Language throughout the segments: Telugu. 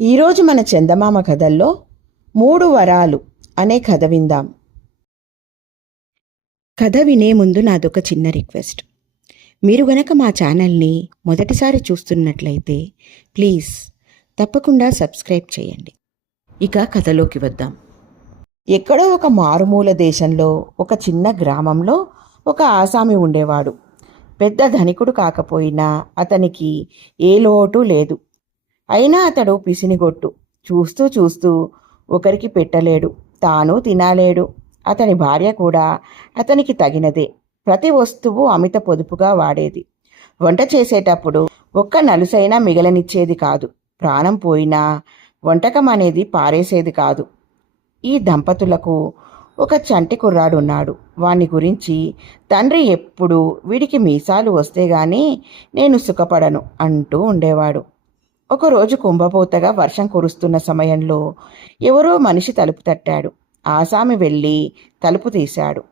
ఈరోజు మన చందమామ కథల్లో 3 వరాలు అనే కథ విందాం. కథ వినే ముందు నాదొక చిన్న రిక్వెస్ట్. మీరు గనక మా ఛానల్ని మొదటిసారి చూస్తున్నట్లయితే ప్లీజ్ తప్పకుండా సబ్స్క్రైబ్ చేయండి. ఇక కథలోకి వద్దాం. ఎక్కడో ఒక మారుమూల దేశంలో ఒక చిన్న గ్రామంలో ఒక ఆసామి ఉండేవాడు. పెద్ద ధనికుడు కాకపోయినా అతనికి ఏ లోటు లేదు. అయినా అతడు పిసినిగొట్టు. చూస్తూ చూస్తూ ఒకరికి పెట్టలేడు, తాను తినాలేడు. అతని భార్య కూడా అతనికి తగినదే. ప్రతి వస్తువు అమిత పొదుపుగా వాడేది. వంట చేసేటప్పుడు ఒక్క నలుసైనా మిగలనిచ్చేది కాదు. ప్రాణం పోయినా వంటకం అనేది పారేసేది కాదు. ఈ దంపతులకు ఒక చంటి కుర్రాడున్నాడు. వాని గురించి తండ్రి ఎప్పుడు వీడికి మీసాలు వస్తే గాని నేను సుఖపడను అంటూ ఉండేవాడు. ఒకరోజు కుంభపోతగా వర్షం కురుస్తున్న సమయంలో ఎవరో మనిషి తలుపు తట్టాడు. ఆసామి వెళ్ళి తలుపు తీశాడు.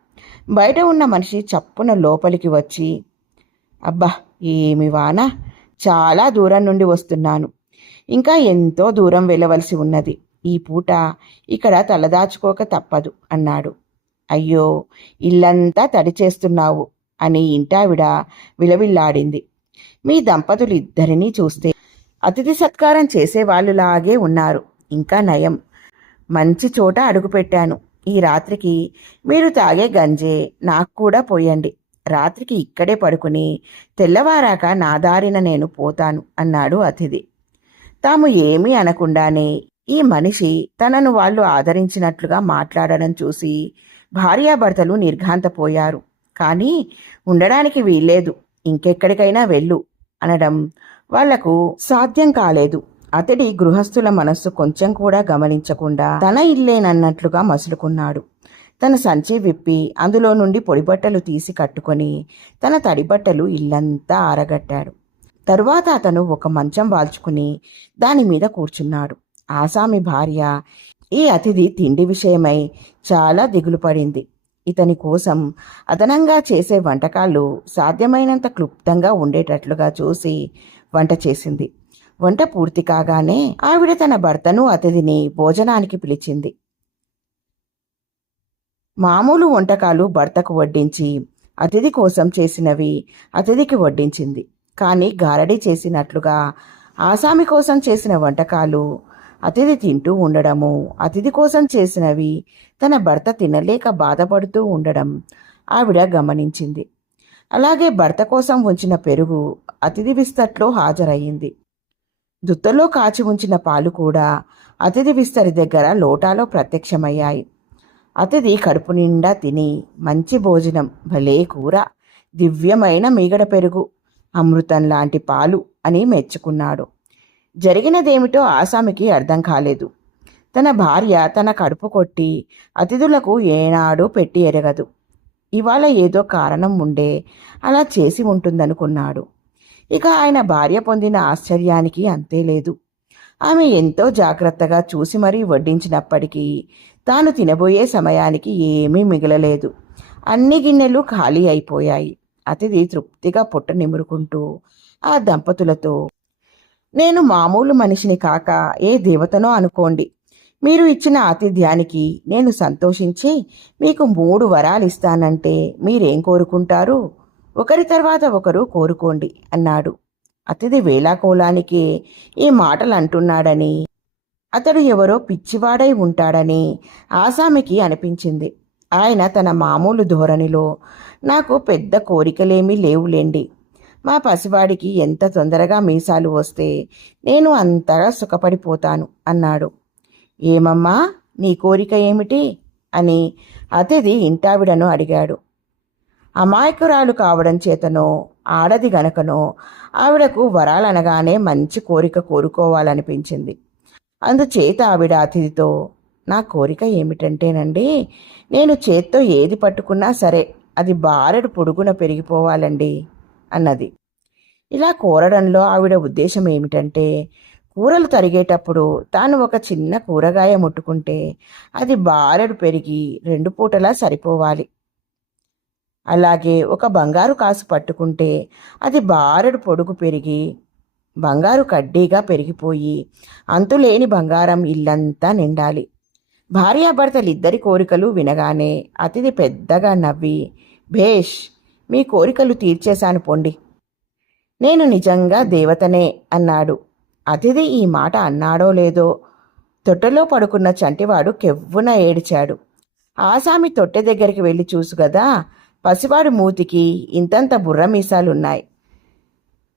బయట ఉన్న మనిషి చప్పున లోపలికి వచ్చి, అబ్బా ఏమి వాన, చాలా దూరం నుండి వస్తున్నాను. ఇంకా ఎంతో దూరం వెళ్ళవలసి ఉన్నది. ఈ పూట ఇక్కడ తలదాచుకోక తప్పదు అన్నాడు. అయ్యో, ఇల్లంతా తడి చేస్తున్నావు అని ఇంటావిడ విలవిల్లాడింది. మీ దంపతులు ఇద్దరినీ చూస్తే అతిథి సత్కారం చేసేవాళ్ళులాగే ఉన్నారు. ఇంకా నయం, మంచి చోట అడుగుపెట్టాను. ఈ రాత్రికి మీరు తాగే గంజే నాకు కూడా పోయండి. రాత్రికి ఇక్కడే పడుకుని తెల్లవారాక నా దారిన నేను పోతాను అన్నాడు అతిథి. తాము ఏమీ అనకుండానే ఈ మనిషి తనను వాళ్ళు ఆదరించినట్లుగా మాట్లాడడం చూసి భార్యాభర్తలు నిర్ఘాంతపోయారు. కానీ ఉండడానికి వీల్లేదు, ఇంకెక్కడికైనా వెళ్ళు అనడం వాళ్లకు సాధ్యం కాలేదు. అతడి గృహస్థుల మనస్సు కొంచెం కూడా గమనించకుండా తన ఇల్లేనన్నట్లుగా మసులుకున్నాడు. తన సంచి విప్పి అందులో నుండి పొడిబట్టలు తీసి కట్టుకొని తన తడిబట్టలు ఇల్లంతా ఆరగట్టాడు. తరువాత అతను ఒక మంచం వాల్చుకుని దానిమీద కూర్చున్నాడు. ఆసామి భార్య ఈ అతిథి తిండి విషయమై చాలా దిగులు పడింది. ఇతని కోసం అదనంగా చేసే వంటకాలు సాధ్యమైనంత క్లుప్తంగా ఉండేటట్లుగా చూసి వంట చేసింది. వంట పూర్తి కాగానే ఆవిడ తన భర్తను అతిథిని భోజనానికి పిలిచింది. మామూలు వంటకాలు భర్తకు వడ్డించి అతిథి కోసం చేసినవి అతిథికి వడ్డించింది. కానీ గారడీ చేసినట్లుగా ఆసామి కోసం చేసిన వంటకాలు అతిథి తింటూ ఉండడము, అతిథి కోసం చేసినవి తన భర్త తినలేక బాధపడుతూ ఉండడం ఆవిడ గమనించింది. అలాగే భర్త కోసం ఉంచిన పెరుగు అతిథి విస్తట్లో హాజరయ్యింది. దుత్తలో కాచి ఉంచిన పాలు కూడా అతిథి విస్తరి దగ్గర లోటాలో ప్రత్యక్షమయ్యాయి. అతిథి కడుపు నిండా తిని మంచి భోజనం, భలే కూర, దివ్యమైన మీగడ పెరుగు, అమృతం లాంటి పాలు అని మెచ్చుకున్నాడు. జరిగినదేమిటో ఆసామికి అర్థం కాలేదు. తన భార్య తన కడుపు కొట్టి అతిథులకు ఏనాడూ పెట్టి ఎరగదు. ఇవాళ ఏదో కారణం ఉండే అలా చేసి ఉంటుందనుకున్నాడు. ఇక ఆయన భార్య పొందిన ఆశ్చర్యానికి అంతే లేదు. ఆమె ఎంతో జాగ్రత్తగా చూసి మరీ వడ్డించినప్పటికీ తాను తినబోయే సమయానికి ఏమీ మిగలలేదు. అన్ని గిన్నెలు ఖాళీ అయిపోయాయి. అతిథి తృప్తిగా పొట్ట నిమురుకుంటూ ఆ దంపతులతో, నేను మామూలు మనిషిని కాక ఏ దేవతనో అనుకోండి. మీరు ఇచ్చిన ఆతిథ్యానికి నేను సంతోషించి మీకు 3 వరాలు ఇస్తానంటే మీరేం కోరుకుంటారు? ఒకరి తర్వాత ఒకరు కోరుకోండి అన్నాడు. అతిథి వేళాకోలానికి ఈ మాటలు అంటున్నాడని, అతడు ఎవరో పిచ్చివాడై ఉంటాడని ఆసామికి అనిపించింది. ఆయన తన మామూలు ధోరణిలో, నాకు పెద్ద కోరికలేమీ లేవులేండి. మా పసివాడికి ఎంత తొందరగా మీసాలు వస్తే నేను అంతగా సుఖపడిపోతాను అన్నాడు. ఏమమ్మా, నీ కోరిక ఏమిటి అని అతిథి ఇంటావిడను అడిగాడు. అమాయకురాలు కావడం చేతనో ఆడది గనకనో ఆవిడకు వరాలనగానే మంచి కోరిక కోరుకోవాలనిపించింది. అందుచేత ఆవిడ అతిథితో, నా కోరిక ఏమిటంటేనండి, నేను చేత్తో ఏది పట్టుకున్నా సరే అది బారెడు పొడుగున పెరిగిపోవాలండి అన్నది. ఇలా కోరడంలో ఆవిడ ఉద్దేశం ఏమిటంటే, కూరలు తరిగేటప్పుడు తాను ఒక చిన్న కూరగాయ ముట్టుకుంటే అది బారెడు పెరిగి 2 పూటలా సరిపోవాలి. అలాగే ఒక బంగారు కాసు పట్టుకుంటే అది బారెడు పొడుగు పెరిగి బంగారు కడ్డీగా పెరిగిపోయి అంతులేని బంగారం ఇల్లంతా నిండాలి. భార్యాభర్తలిద్దరి కోరికలు వినగానే అతిథి పెద్దగా నవ్వి, భేష్, మీ కోరికలు తీర్చేశాను పొండి, నేను నిజంగా దేవతనే అన్నాడు. అతిథి ఈ మాట అన్నాడో లేదో తొట్టెలో పడుకున్న చంటివాడు కెవ్వున ఏడిచాడు. ఆసామి తొట్టె దగ్గరికి వెళ్ళి చూసుగదా, పసివాడు మూతికి ఇంతంత బుర్ర మీసాలున్నాయి.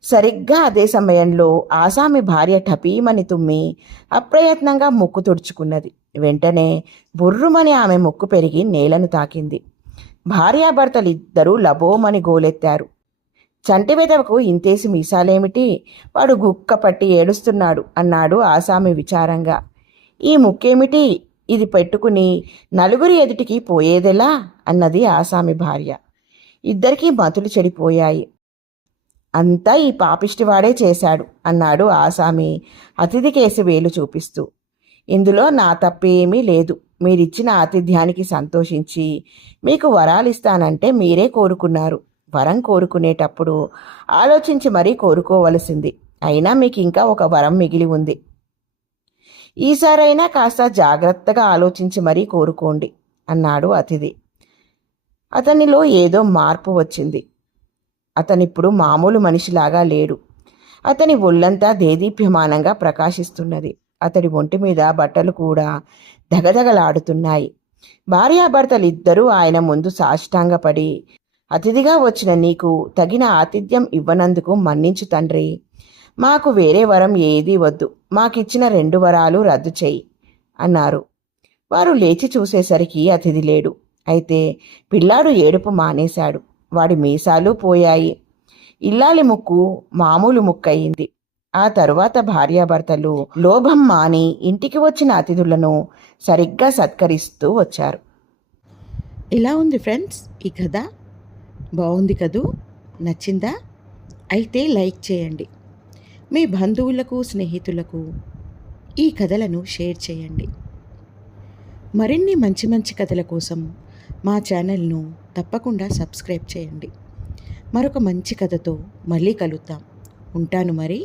సరిగ్గా అదే సమయంలో ఆసామి భార్య టపీమని తుమ్మి అప్రయత్నంగా ముక్కు తుడుచుకున్నది. వెంటనే బుర్రుమని ఆమె ముక్కు పెరిగి నేలను తాకింది. భార్యాభర్తలిద్దరూ లబోమని గోలెత్తారు. చంటి వెదవకు ఇంతేసి మీసాలేమిటి, వాడు గుక్క పట్టి ఏడుస్తున్నాడు అన్నాడు ఆసామి విచారంగా. ఈ ముక్కేమిటి, ఇది పెట్టుకుని నలుగురి ఎదుటికి పోయేదెలా అన్నది ఆసామి భార్య. ఇద్దరికీ మతులు చెడిపోయాయి. అంతా ఈ పాపిష్టివాడే చేశాడు అన్నాడు ఆసామి అతిథి కేసి వేలు చూపిస్తూ. ఇందులో నా తప్పేమీ లేదు. మీరిచ్చిన ఆతిథ్యానికి సంతోషించి మీకు వరాలిస్తానంటే మీరే కోరుకున్నారు. వరం కోరుకునేటప్పుడు ఆలోచించి మరీ కోరుకోవలసింది. అయినా మీకు ఇంకా ఒక వరం మిగిలి ఉంది. ఈసారైనా కాస్త జాగ్రత్తగా ఆలోచించి మరీ కోరుకోండి అన్నాడు అతిథి. అతనిలో ఏదో మార్పు వచ్చింది. అతనిప్పుడు మామూలు మనిషిలాగా లేడు. అతని ఒళ్ళంతా దేదీప్యమానంగా ప్రకాశిస్తున్నది. అతడి ఒంటి మీద బట్టలు కూడా దగదగలాడుతున్నాయి. భార్యాభర్తలిద్దరూ ఆయన ముందు సాష్టాంగపడి, అతిథిగా వచ్చిన నీకు తగిన ఆతిథ్యం ఇవ్వనందుకు మన్నించు తండ్రి. మాకు వేరే వరం ఏదీ వద్దు. మాకిచ్చిన 2 వరాలు రద్దు చేయి అన్నారు. వారు లేచి చూసేసరికి అతిథి లేడు. అయితే పిల్లాడు ఏడుపు మానేశాడు. వాడి మీసాలు పోయాయి. ఇల్లాలి ముక్కు మామూలు ముక్కయింది. ఆ తరువాత భార్యాభర్తలు లోభం మాని ఇంటికి వచ్చిన అతిథులను సరిగ్గా సత్కరిస్తూ వచ్చారు. ఇలా ఉంది ఫ్రెండ్స్ ఈ కథ. బాగుంది కదూ? నచ్చిందా? అయితే లైక్ చేయండి. మీ బంధువులకు, స్నేహితులకు ఈ కథలను షేర్ చేయండి. మరిన్ని మంచి మంచి కథల కోసం మా ఛానల్ను తప్పకుండా సబ్స్క్రైబ్ చేయండి. మరొక మంచి కథతో మళ్ళీ కలుద్దాం. ఉంటాను మరి.